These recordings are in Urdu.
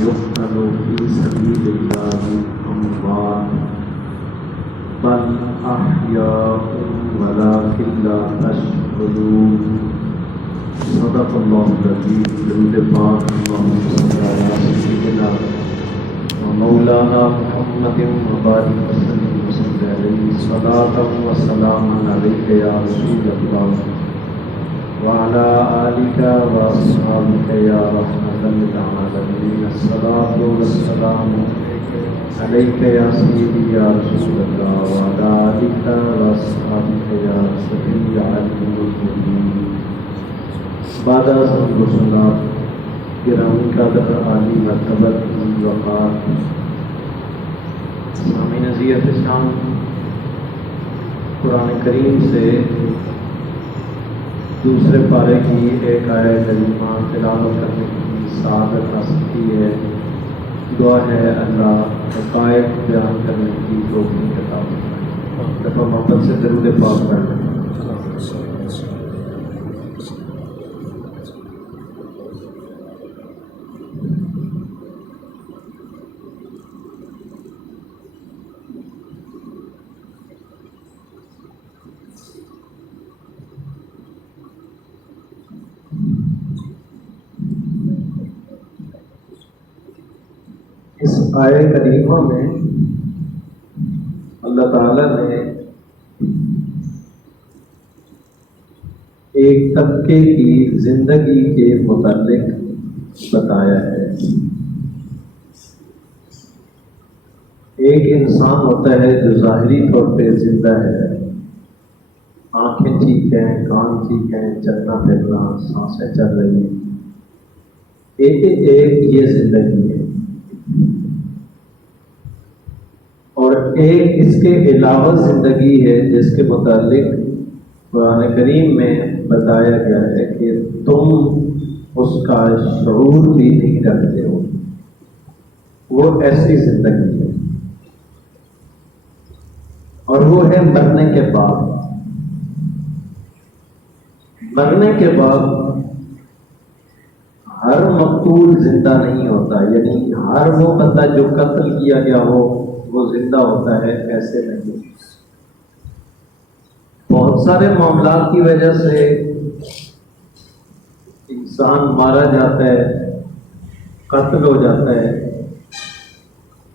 يقتل في سبيل الله أموات بل أحياء ولكن لا تشعرون صدق الله العظيم. درود پاک اللهم صل على سيدنا ومولانا محمد وبارك وسلم عليه صلاة وسلاما عليك يا رسول الله وعلى آلك وأصحابك يا رحمة للعالمين. الصلاة والسلام عليك يا سيدي يا رسول الله وعلى آلك وأصحابك يا شفيع المذنبين. بعد رسول گرامی قدر عالی مرتبہ وقار سامعین عزیز احترام، قرآن کریم سے دوسرے پارے کی ایک آیت کریمہ تلاوت کرنے کی سعادت حاصل کی ہے. دعا ہے اللہ حقائق بیان کرنے کی توفیق عطا فرمائے. دفعہ محبت سے درود پاک پڑھ لیں. اس آیت کریمہ میں اللہ تعالیٰ نے ایک طبقے کی زندگی کے متعلق بتایا ہے. ایک انسان ہوتا ہے جو ظاہری طور پہ زندہ ہے، آنکھیں ٹھیک ہیں، کان ٹھیک ہیں، چلنا پھرنا، سانسیں چل رہی ہیں. ایک یہ زندگی ہے. اور ایک اس کے علاوہ زندگی ہے جس کے متعلق قرآن کریم میں بتایا گیا ہے کہ تم اس کا شعور بھی نہیں رکھتے ہو. وہ ایسی زندگی ہے. اور وہ ہے مرنے کے بعد. مرنے کے بعد ہر مقتول زندہ نہیں ہوتا، یعنی ہر وہ بندہ جو قتل کیا گیا ہو وہ زندہ ہوتا ہے، ایسے نہیں. بہت سارے معاملات کی وجہ سے انسان مارا جاتا ہے، قتل ہو جاتا ہے.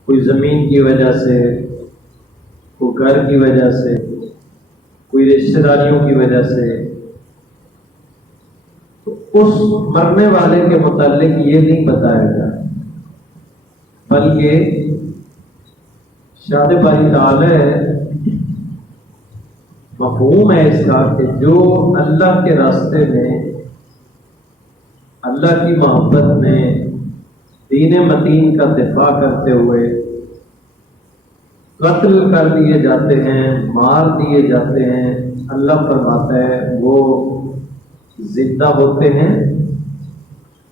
کوئی زمین کی وجہ سے، کوئی گھر کی وجہ سے، کوئی رشتہ داریوں کی وجہ سے. تو اس مرنے والے کے متعلق یہ نہیں بتایا گیا، بلکہ شاد باری تعالی مفہوم ہے اس کا کہ جو اللہ کے راستے میں، اللہ کی محبت میں دین متین کا دفاع کرتے ہوئے قتل کر دیے جاتے ہیں، مار دیے جاتے ہیں، اللہ فرماتا ہے وہ زندہ ہوتے ہیں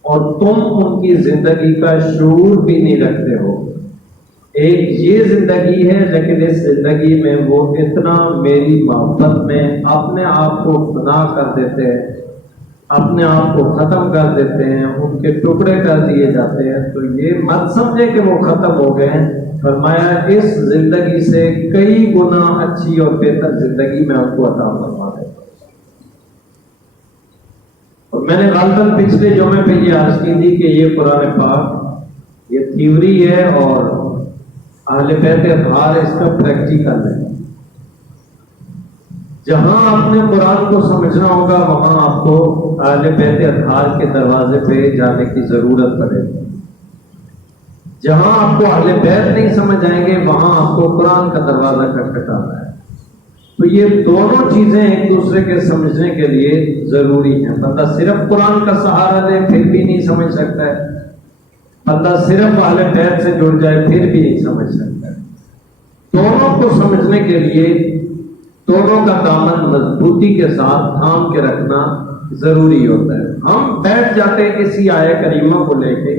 اور تم ان کی زندگی کا شعور بھی نہیں رکھتے ہو. ایک یہ زندگی ہے، لیکن اس زندگی میں وہ اتنا میری محبت میں اپنے آپ کو فنا کر دیتے ہیں، اپنے آپ کو ختم کر دیتے ہیں، ان کے ٹکڑے کر دیے جاتے ہیں. تو یہ مت سمجھے کہ وہ ختم ہو گئے ہیں. فرمایا اس زندگی سے کئی گنا اچھی اور بہتر زندگی میں آپ کو عطا فرما دیتا ہوں. اور میں نے غالباً پچھلے جمعے پہ یہ عرض کی تھی کہ یہ قرآن پاک یہ تھیوری ہے اور اہل بیت اطہار اس کا پریکٹیکل ہے. جہاں آپ نے قرآن کو سمجھنا ہوگا وہاں آپ کو اہل بیت اطہار کے دروازے پہ جانے کی ضرورت پڑے گی. جہاں آپ کو اہل بیت نہیں سمجھ آئیں گے وہاں آپ کو قرآن کا دروازہ کھٹکھٹانا ہے. تو یہ دونوں چیزیں ایک دوسرے کے سمجھنے کے لیے ضروری ہیں. بندہ صرف قرآن کا سہارا لے پھر بھی نہیں سمجھ سکتا ہے، بندہ صرف اہل بیت سے جڑ جائے پھر بھی نہیں سمجھ سکتا ہے. دونوں کو سمجھنے کے لیے دونوں کا دامن مضبوطی کے ساتھ تھام کے رکھنا ضروری ہوتا ہے. ہم بیٹھ جاتے ہیں کسی آیت کریمہ کو لے کے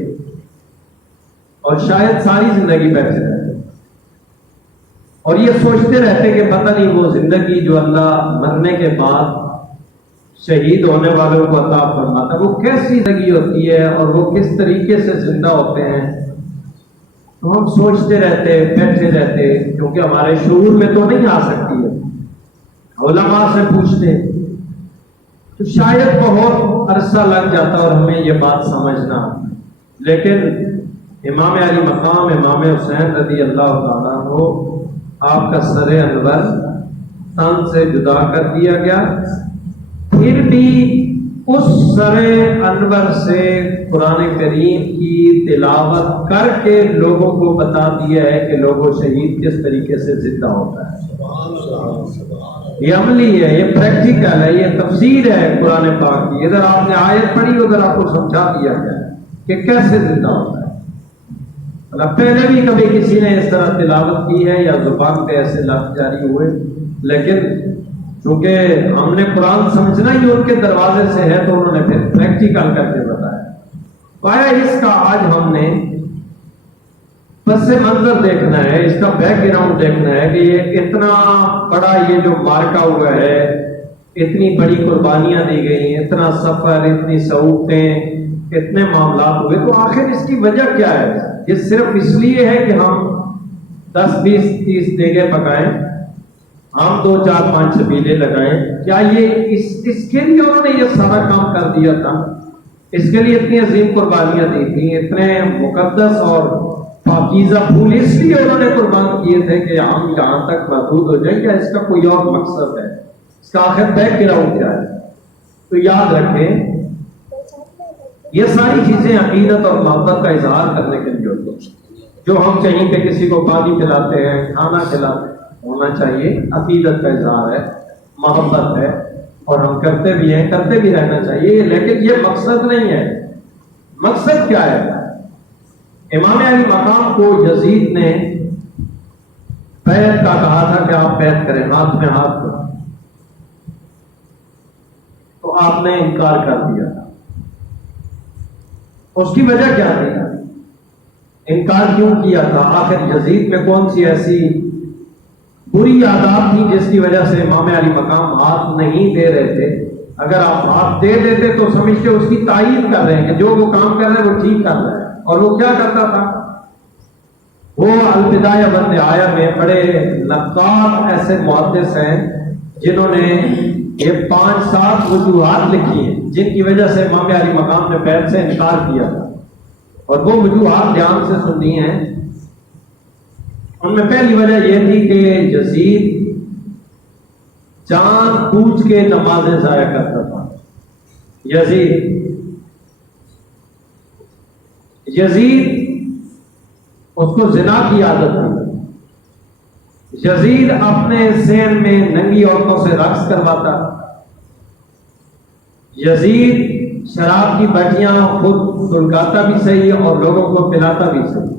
اور شاید ساری زندگی بیٹھے رہتے اور یہ سوچتے رہتے کہ پتہ نہیں وہ زندگی جو اللہ مرنے کے بعد شہید ہونے والوں کو عطا فرماتا ہے، وہ کیسی زندگی ہوتی ہے اور وہ کس طریقے سے زندہ ہوتے ہیں، تو ہم سوچتے رہتے، بیٹھے رہتے، کیونکہ ہمارے شعور میں تو نہیں آ سکتی ہے، علماء سے پوچھتے تو شاید بہت عرصہ لگ جاتا اور ہمیں یہ بات سمجھنا، لیکن امام علی مقام امام حسین رضی اللہ تعالیٰ عنہ، آپ کا سر انور تن سے جدا کر دیا گیا، پھر بھی اس سر انور سے قرآن کریم کی تلاوت کر کے لوگوں کو بتا دیا ہے کہ لوگوں شہید کس طریقے سے زندہ ہوتا ہے۔ یہ عملی ہے، یہ پریکٹیکل ہے، یہ تفسیر ہے قرآن پاک کی۔ ادھر آپ نے آیت پڑھی، ادھر آپ کو سمجھا دیا گیا ہے کہ کیسے زندہ ہوتا ہے۔ پہلے بھی کبھی کسی نے اس طرح تلاوت کی ہے یا زبان پہ ایسے لفظ جاری ہوئے، لیکن چونکہ ہم نے قرآن سمجھنا ہی ان کے دروازے سے ہے تو انہوں نے پھر پریکٹیکل کر کے بتایا۔ پایا اس کا آج ہم نے پس منظر دیکھنا ہے، اس کا بیک گراؤنڈ دیکھنا ہے کہ یہ اتنا بڑا یہ جو مارکا ہوا ہے، اتنی بڑی قربانیاں دی گئی، اتنا سفر، اتنی سعودتیں، اتنے معاملات ہوئے، تو آخر اس کی وجہ کیا ہے؟ یہ صرف اس لیے ہے کہ ہم 10 20 30 دیگیں پکائیں، ہم 2 4 5 چھبیلے لگائیں؟ کیا یہ اس کے لیے انہوں نے یہ سارا کام کر دیا تھا؟ اس کے لیے اتنی عظیم قربانیاں دی تھیں، اتنے مقدس اور پاکیزہ پھول اس لیے انہوں نے قربان کیے تھے کہ ہم یہاں تک محدود ہو جائیں، یا اس کا کوئی اور مقصد ہے؟ اس کا آخر بیک گراؤنڈ کیا ہے؟ تو یاد رکھیں، یہ ساری چیزیں عقیدت اور محبت کا اظہار کرنے کے لیے ہوتی ہیں۔ جو ہم کہیں پہ کسی کو پانی پلاتے ہیں، کھانا کھلاتے ہیں، ہونا چاہیے عقیدت کا اظہار ہے، محبت ہے، اور ہم کرتے بھی ہیں، کرتے بھی رہنا چاہیے، لیکن یہ مقصد نہیں ہے۔ مقصد کیا ہے؟ امام علی مقام کو یزید نے بیعت کا کہا تھا کہ آپ بیعت کریں، ہاتھ میں ہاتھ کریں، تو آپ نے انکار کر دیا تھا۔ اس کی وجہ کیا تھی؟ انکار کیوں کیا تھا؟ آخر یزید میں کون سی ایسی بری عادات تھی جس کی وجہ سے امام علی مقام ہاتھ نہیں دے رہے تھے؟ اگر آپ ہاتھ دے دیتے تو سمجھتے اس کی تائید کر رہے ہیں کہ جو وہ کام کر رہے ہیں وہ ٹھیک کر رہے ہیں۔ اور وہ کیا کرتا تھا؟ وہ البدایہ والنہایہ میں بڑے نقاد ایسے محدث ہیں جنہوں نے یہ 5-7 وجوہات لکھی ہیں جن کی وجہ سے امام علی مقام نے بیعت سے انکار کیا تھا، اور وہ وجوہات دھیان سے سنی ہیں۔ ان میں پہلی وجہ یہ تھی کہ یزید جان بوجھ کے نمازیں ضائع کرتا تھا۔ یزید اس کو زنا کی عادت تھی، یزید اپنے ذہن میں ننگی عورتوں سے رقص کرواتا، یزید شراب کی بٹیاں خود سلگاتا بھی صحیح اور لوگوں کو پلاتا بھی صحیح۔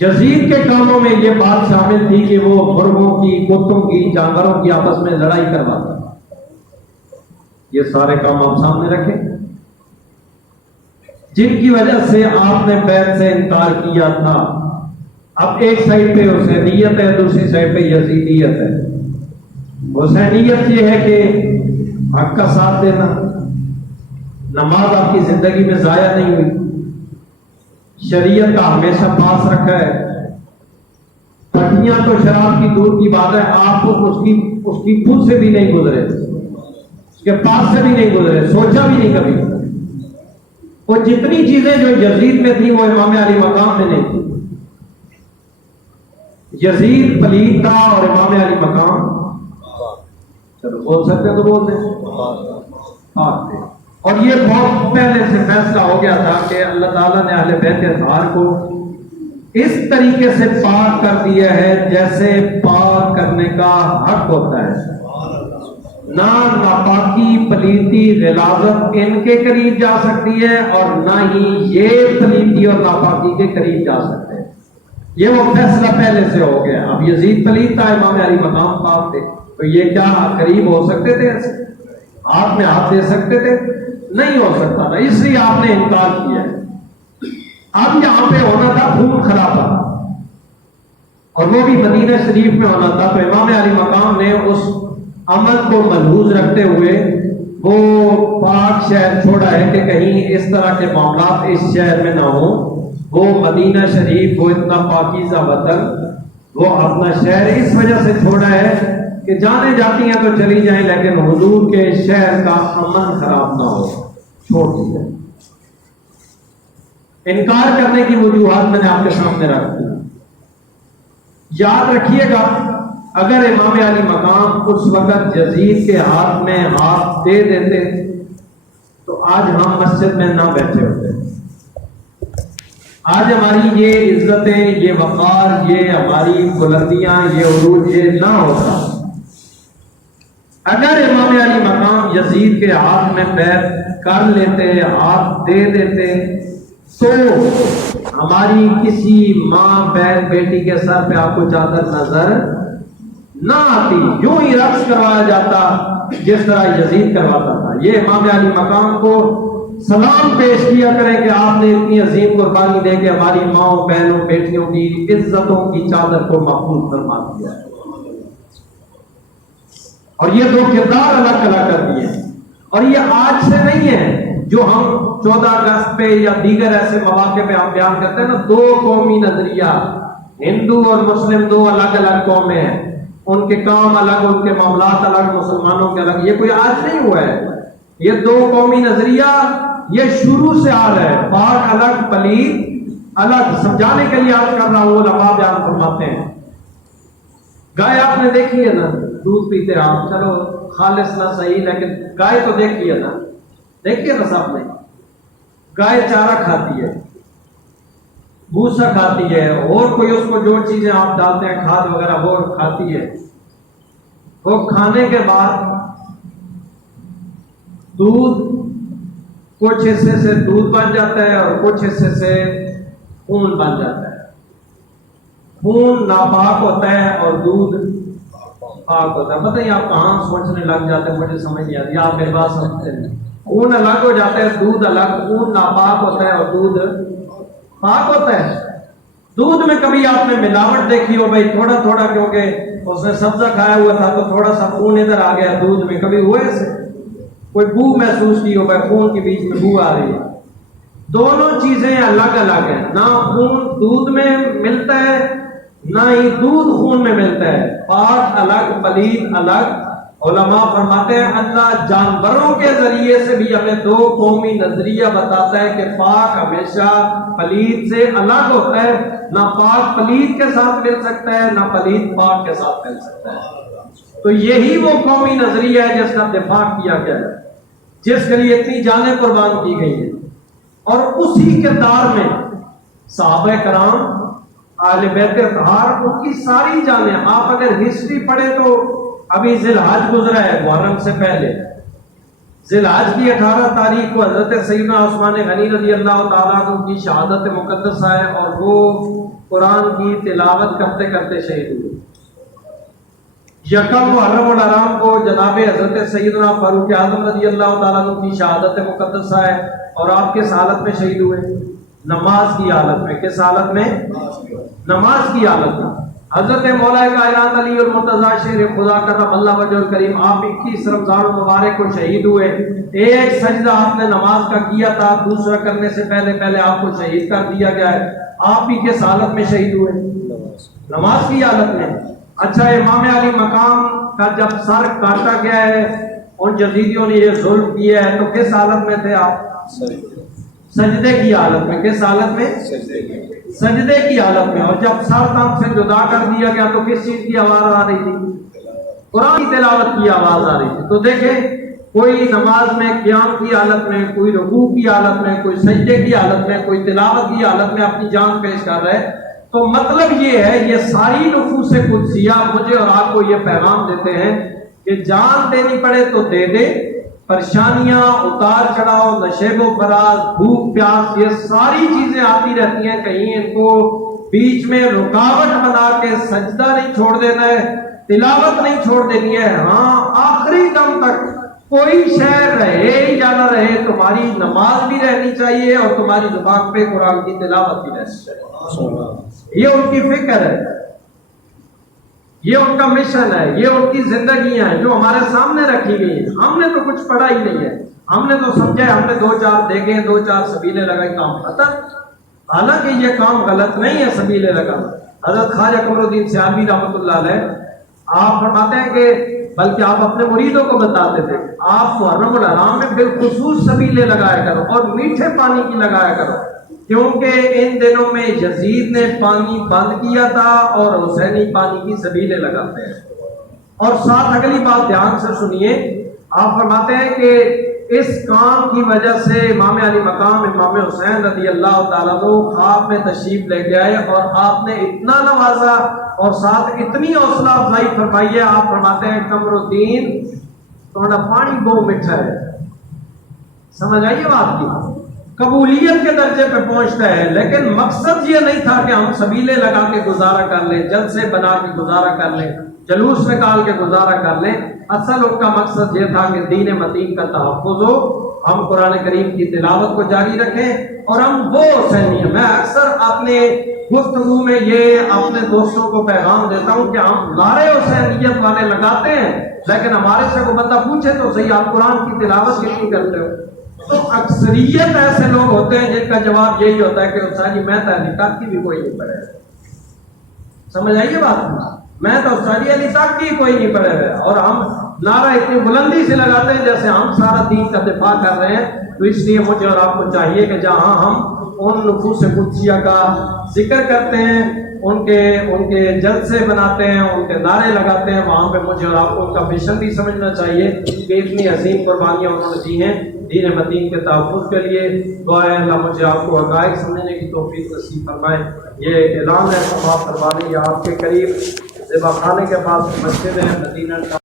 یزید کے کاموں میں یہ بات شامل تھی کہ وہ مرغوں کی، کتوں کی، جانوروں کی آپس میں لڑائی کرواتا۔ یہ سارے کام آپ سامنے رکھیں جن کی وجہ سے آپ نے بیعت سے انکار کیا تھا۔ اب ایک سائڈ پہ حسینیت ہے، دوسری سائڈ پہ یزیدیت ہے۔ حسینیت یہ ہے کہ حق کا ساتھ دینا، نماز آپ کی زندگی میں ضائع نہیں ہوئی، شریعت کا ہمیشہ پاس رکھا ہے، پٹیاں تو شراب کی دور کی بات ہے، آپ اس کی پھول سے بھی نہیں گزرے، اس کے پاس سے بھی نہیں گزرے، سوچا بھی نہیں کبھی۔ وہ جتنی چیزیں جو یزید میں تھی وہ امام علی مقام میں نہیں تھی۔ یزید پلید تھا اور امام علی مقام، چلو بول سکتے ہیں تو بول دیں، پاک تھے۔ اور یہ بہت پہلے سے فیصلہ ہو گیا تھا کہ اللہ تعالیٰ نے اہل بیت اطہار کو اس طریقے سے پاک کر دیا ہے جیسے پاک کرنے کا حق ہوتا ہے۔ نہ ناپاکی، پلیتی، غلاظت ان کے قریب جا سکتی ہے اور نہ ہی یہ پلیتی اور ناپاکی کے قریب جا سکتے ہیں۔ یہ وہ فیصلہ پہلے سے ہو گیا۔ اب یزید پلیت تھا، امام علی مقام پاک تھے، تو یہ کیا قریب ہو سکتے تھے؟ ہاتھ میں ہاتھ دے سکتے تھے؟ نہیں ہو سکتا تھا، اس لیے آپ نے انکار کیا ہے۔ اب یہاں پہ ہونا تھا خون خرابہ، اور وہ بھی مدینہ شریف میں ہونا تھا، تو امام علی مقام نے اس امن کو ملحوظ رکھتے ہوئے وہ پاک شہر چھوڑا ہے کہ کہیں اس طرح کے معاملات اس شہر میں نہ ہوں۔ وہ مدینہ شریف، وہ اتنا پاکیزہ وطن، وہ اپنا شہر اس وجہ سے چھوڑا ہے کہ جانے جاتی ہیں تو چلی جائیں، لیکن حضور کے شہر کا امن خراب نہ ہو، چھوڑ دیا۔ انکار کرنے کی وجوہات میں نے آپ کے سامنے رکھ دی۔ یاد رکھیے گا، اگر امام علی مقام اس وقت یزید کے ہاتھ میں ہاتھ دے دیتے تو آج ہم مسجد میں نہ بیٹھے ہوتے۔ آج ہماری یہ عزتیں، یہ وقار، یہ ہماری بلندیاں، یہ عروج یہ نہ ہوتا۔ اگر امام علی مقام یزید کے ہاتھ میں بیعت کر لیتے، ہاتھ دے دیتے، تو ہماری کسی ماں بہن بیٹی کے سر پہ آپ کو چادر نظر نہ آتی، یوں ہی رقص کروایا جاتا جس طرح یزید کرواتا تھا۔ یہ امام علی مقام کو سلام پیش کیا کریں کہ آپ نے اتنی عظیم قربانی دے کے ہماری ماؤں بہنوں بیٹیوں کی عزتوں کی چادر کو محفوظ فرما دیا ہے۔ اور یہ دو کردار الگ الگ کر دیے، اور یہ آج سے نہیں ہے جو ہم 14 اگست پہ یا دیگر ایسے مواقع پہ ہم بیان کرتے ہیں نا، دو قومی نظریہ، ہندو اور مسلم دو الگ الگ قومیں ہیں، ان کے کام الگ، ان کے معاملات الگ، مسلمانوں کے الگ۔ یہ کوئی آج نہیں ہوا ہے، یہ دو قومی نظریہ یہ شروع سے آ رہا ہے، پاک الگ پلید الگ۔ سمجھانے کے لیے آج کر رہا ہوں، علماء بیان فرماتے ہیں، گائے آپ نے دیکھی ہے نا، دودھ پیتے آپ، چلو خالص نہ صحیح، لیکن گائے تو دیکھی ہے نا، دیکھیے نا صاحب نے، گائے چارہ کھاتی ہے، بھوسا کھاتی ہے، اور کوئی اس کو جو چیزیں آپ ڈالتے ہیں کھاد وغیرہ وہ کھاتی ہے۔ وہ کھانے کے بعد دودھ کچھ حصے سے دودھ بن جاتا ہے اور کچھ حصے سے خون بن جاتا ہے۔ خون ناپاک ہوتا ہے اور دودھ پاک ہوتا ہے۔ پتہ نہیں آپ کہاں سوچنے لگ جاتے ہیں، مجھے سمجھ نہیں آتی، آپ میری بات سمجھتے ہیں۔ خون الگ ہو جاتا ہے، دودھ الگ، خون ناپاک ہوتا ہے اور دودھ پاک ہوتا ہے۔ دودھ میں کبھی آپ نے ملاوٹ دیکھی ہو بھائی، تھوڑا تھوڑا، کیونکہ اس نے سبزہ کھایا ہوا تھا تو تھوڑا سا خون ادھر آ گیا دودھ میں، کبھی ہوئے ایسے؟ کوئی بو محسوس کی ہو بھائی، خون کے بیچ میں بو آ رہی ہے؟ دونوں چیزیں الگ الگ ہیں، نہ خون دودھ میں ملتا ہے نہ ہی دودھ خون میں ملتا ہے، پاک الگ پلید الگ۔ علماء فرماتے ہیں اللہ جانوروں کے ذریعے سے بھی ہمیں دو قومی نظریہ بتاتا ہے کہ پاک ہمیشہ پلید سے الگ ہوتا ہے، نہ پاک پلید کے ساتھ مل سکتا ہے نہ پلید پاک کے ساتھ مل سکتا ہے۔ تو یہی وہ قومی نظریہ ہے جس کا دفاع کیا گیا ہے، جس کے لیے اتنی جانیں قربان کی گئی ہیں، اور اسی کردار میں صحابہ کرام، اہل بیت اطہار، ان کی ساری جانیں، آپ اگر ہسٹری پڑھیں تو ابھی ذی الحج گزرا ہے، محرم سے پہلے ذی الحج کی 18 تاریخ کو حضرت سیدنا عثمان غنی رضی اللہ تعالیٰ عنہ کی شہادت مقدسہ ہے، اور وہ قرآن کی تلاوت کرتے کرتے شہید ہوئے۔ یکم محرم الحرام کو جناب حضرت سیدنا فاروق اعظم رضی اللہ تعالیٰ عنہ کی شہادت مقدسہ ہے، اور آپ کس حالت میں شہید ہوئے؟ نماز کی حالت میں۔ کس حالت میں؟ نماز کی حالت میں۔ حضرت مولا کائنات علی اور مرتضیٰ شیر خدا کرم اللہ وجہ الکریم، آپ 21 رمضان المبارک کو شہید ہوئے۔ ایک سجدہ آپ نے نماز کا کیا تھا، دوسرا کرنے سے پہلے آپ کو شہید کر دیا گیا ہے۔ آپ بھی کس حالت میں شہید ہوئے؟ نماز کی حالت میں۔ اچھا، امام علی مقام کا جب سر کاٹا گیا ہے، ان یزیدیوں نے یہ ظلم کیا ہے، تو کس حالت میں تھے آپ؟ سجدے کی حالت میں۔ کس حالت میں؟ سجدے کی حالت میں۔ اور جب سر تن سے جدا کر دیا گیا تو کس چیز کی آواز آ رہی تھی؟ قرآن کی تلاوت کی آواز آ رہی تھی۔ تو دیکھیں، کوئی نماز میں قیام کی حالت میں، کوئی رکوع کی حالت میں، کوئی سجدے کی حالت میں، کوئی تلاوت کی حالت میں اپنی جان پیش کر رہا ہے۔ تو مطلب یہ ہے، یہ ساری نفوس قدسیہ مجھے اور آپ کو یہ پیغام دیتے ہیں کہ جان دینی پڑے تو دے دے، پریشانیاں، اتار چڑھاؤ، نشیب و فراز، بھوک پیاس، یہ ساری چیزیں آتی رہتی ہیں، کہیں ان کو بیچ میں رکاوٹ بنا کے سجدہ نہیں چھوڑ دینا ہے، تلاوت نہیں چھوڑ دینی ہے۔ ہاں، آخری دم تک کوئی شے رہے یا نہ رہے، تمہاری نماز بھی رہنی چاہیے اور تمہاری زبان پہ قرآن کی تلاوت بھی رہنی چاہیے۔ یہ ان کی فکر ہے، یہ ان کا مشن ہے، یہ ان کی زندگیاں ہیں جو ہمارے سامنے رکھی گئی ہیں. ہم نے تو کچھ پڑھا ہی نہیں ہے، ہم نے تو سمجھا، ہم نے 2-4 دیکھے، 2-4 سبیلے لگائے، کام ختم. حالانکہ یہ کام غلط نہیں ہے سبیلے لگانا. حضرت خواجہ قمر الدین سیالوی رحمۃ اللہ علیہ آپ فرماتے ہیں کہ بلکہ آپ اپنے مریدوں کو بتاتے تھے آپ محرم الحرام میں بالخصوص سبیلے لگایا کرو اور میٹھے پانی کی لگایا کرو، کیونکہ ان دنوں میں یزید نے پانی بند کیا تھا اور حسینی پانی کی سبیلے لگاتے ہیں. اور ساتھ اگلی بات دھیان سے سنیے، آپ فرماتے ہیں کہ اس کام کی وجہ سے امام علی مقام امام حسین رضی اللہ تعالیٰ عنہ خواب میں تشریف لے کے آئے اور آپ نے اتنا نوازا اور ساتھ اتنی حوصلہ افزائی فرمائی ہے. آپ فرماتے ہیں قمر الدین تھوڑا پانی بہت میٹھا ہے. سمجھ آئیے بات کی، قبولیت کے درجے پہ پہنچتا ہے، لیکن مقصد یہ نہیں تھا کہ ہم سبیلے لگا کے گزارا کر لیں، جلسے بنا کے گزارا کر لیں، جلوس نکال کے گزارا کر لیں. اصل ان کا مقصد یہ تھا کہ دین متین کا تحفظ ہو، ہم قرآن کریم کی تلاوت کو جاری رکھیں اور ہم وہ حسینی ہیں. میں اکثر اپنے گفتگو میں یہ اپنے دوستوں کو پیغام دیتا ہوں کہ ہم نعرے حسینیت والے لگاتے ہیں، لیکن ہمارے سے کوئی بندہ پوچھے تو صحیح آپ قرآن کی تلاوت کتنی کرتے ہو؟ تو اکثریت ایسے لوگ ہوتے ہیں جن کا جواب یہی ہوتا ہے کہ استاد جی میں علی تک کی بھی کوئی نہیں پڑھے. سمجھ آئیے بات، میں تو استاد علی تک کی کوئی نہیں پڑھے ہوئے، اور ہم نعرہ اتنی بلندی سے لگاتے ہیں جیسے ہم سارا دین کا دفاع کر رہے ہیں. تو اس لیے مجھے اور آپ کو چاہیے کہ جہاں ہم ان نفوس قدسیہ کا ذکر کرتے ہیں، ان کے جلسے بناتے ہیں، ان کے نعرے لگاتے ہیں، وہاں پہ مجھے اور آپ کو ان کا مشن بھی سمجھنا چاہیے کہ اتنی عظیم قربانیاں انہوں نے دی ہیں دین متین کے تحفظ کے لیے. دعا ہے اللہ مجھے آپ کو حقائق سمجھنے کی توفیق نصیب فرمائے. یہ اعلان ہے سماعت فرمانے، یہ آپ کے قریب ذبح خانے کے پاس مسجد ہے مدینہ کا